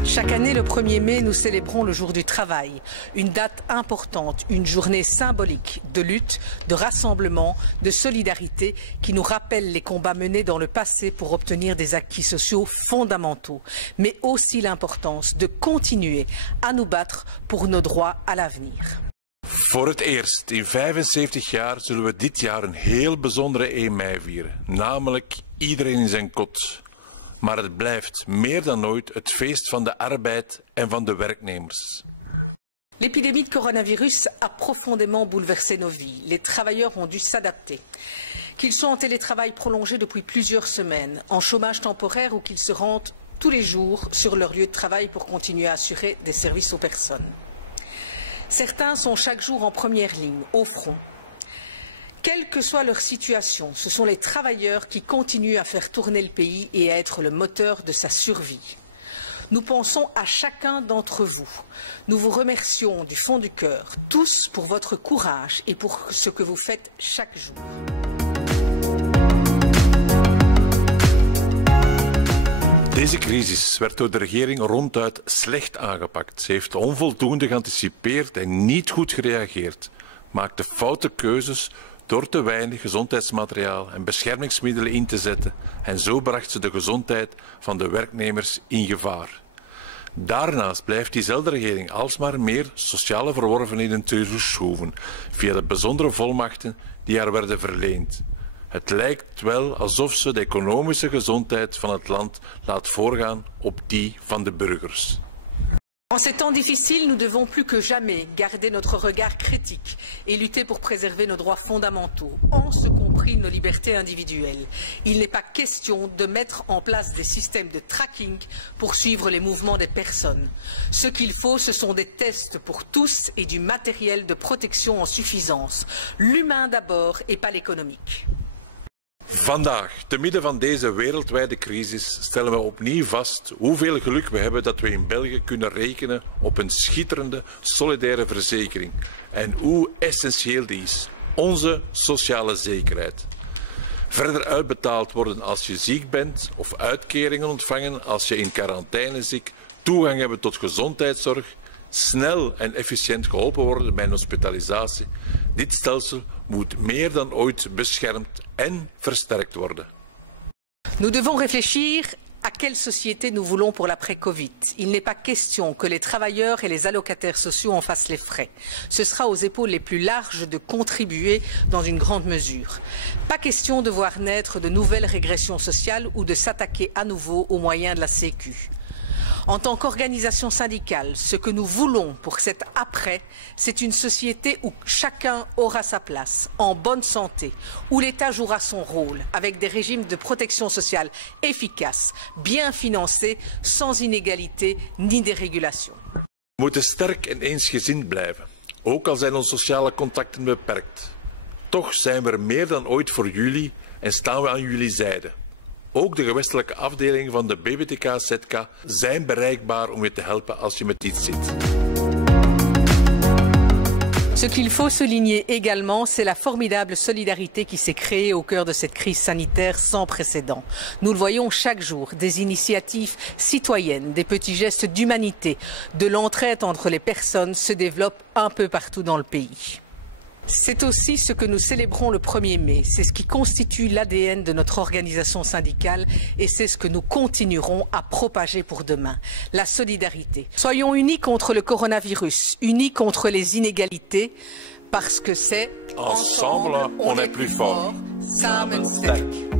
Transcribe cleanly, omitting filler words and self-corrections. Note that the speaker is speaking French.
camarades, chaque année, le 1er mai, nous célébrons le jour du travail. Une date importante, une journée symbolique de lutte, de rassemblement, de solidarité qui nous rappelle les combats menés dans le passé pour obtenir des acquis sociaux fondamentaux, mais aussi l'importance de continuer à nous battre pour nos droits à l'avenir. Voor het eerst in 75 jaar zullen we dit jaar een heel bijzondere 1 mei vieren, namelijk iedereen in zijn kot. Maar het blijft meer dan ooit het feest van de arbeid en van de werknemers. L'épidémie de coronavirus a profondément bouleversé nos vies. Les travailleurs ont dû s'adapter. Qu'ils soient en télétravail prolongé depuis plusieurs semaines, en chômage temporaire ou qu'ils se rendent tous les jours sur leur lieu de travail pour continuer à assurer des services aux personnes. Certains sont chaque jour en première ligne, au front. Quelle que soit leur situation, ce sont les travailleurs qui continuent à faire tourner le pays et à être le moteur de sa survie. Nous pensons à chacun d'entre vous. Nous vous remercions du fond du cœur, tous pour votre courage et pour ce que vous faites chaque jour. Deze crisis werd door de regering ronduit slecht aangepakt. Ze heeft onvoldoende geanticipeerd en niet goed gereageerd. Maakte foute keuzes door te weinig gezondheidsmateriaal en beschermingsmiddelen in te zetten. En zo bracht ze de gezondheid van de werknemers in gevaar. Daarnaast blijft diezelfde regering alsmaar meer sociale verworvenheden terugschroeven via de bijzondere volmachten die haar werden verleend. Het lijkt wel alsof ze de economische gezondheid van het land laat voorgaan op die van de burgers. En ces temps difficiles, nous devons plus que jamais garder notre regard critique et lutter pour préserver nos droits fondamentaux, en ce compris nos libertés individuelles. Il n'est pas question de mettre en place des systèmes de tracking pour suivre les mouvements des personnes. Ce qu'il faut, ce sont des tests pour tous et du matériel de protection en suffisance. L'humain d'abord et pas l'économique. Vandaag, te midden van deze wereldwijde crisis, stellen we opnieuw vast hoeveel geluk we hebben dat we in België kunnen rekenen op een schitterende, solidaire verzekering. En hoe essentieel die is. Onze sociale zekerheid. Verder uitbetaald worden als je ziek bent of uitkeringen ontvangen als je in quarantaine zit, toegang hebben tot gezondheidszorg, snel en efficiënt geholpen worden bij een hospitalisatie. Dit stelsel moet meer dan ooit beschermd en versterkt worden. Nous devons réfléchir à quelle société nous voulons pour l'après-Covid. Il n'est pas question que les travailleurs et les allocataires sociaux en fassent les frais. Ce sera aux épaules les plus larges de contribuer dans une grande mesure. Pas question de voir naître de nouvelles régressions sociales ou de s'attaquer à nouveau aux moyens de la Sécu. En tant qu'organisation syndicale, ce que nous voulons pour cet après, c'est une société où chacun aura sa place, en bonne santé, où l'État jouera son rôle, avec des régimes de protection sociale efficaces, bien financés, sans inégalité ni dérégulation. We moeten sterk en eensgezind blijven, ook al zijn onze sociale contacten beperkt. Toch zijn we er meer dan ooit voor jullie en staan we aan jullie zijde. Ook de gewestelijke afdelingen van de BBTK-ZK zijn bereikbaar om je te helpen als je met iets zit. Ce qu'il faut souligner également, c'est la formidable solidarité qui s'est créée au cœur de cette crise sanitaire sans précédent. Nous le voyons chaque jour, des initiatives citoyennes, des petits gestes d'humanité, de l'entraide entre les personnes se développent un peu partout dans le pays. C'est aussi ce que nous célébrons le 1er mai. C'est ce qui constitue l'ADN de notre organisation syndicale et c'est ce que nous continuerons à propager pour demain. La solidarité. Soyons unis contre le coronavirus, unis contre les inégalités, parce que c'est Ensemble, on est plus fort. Samen sterk.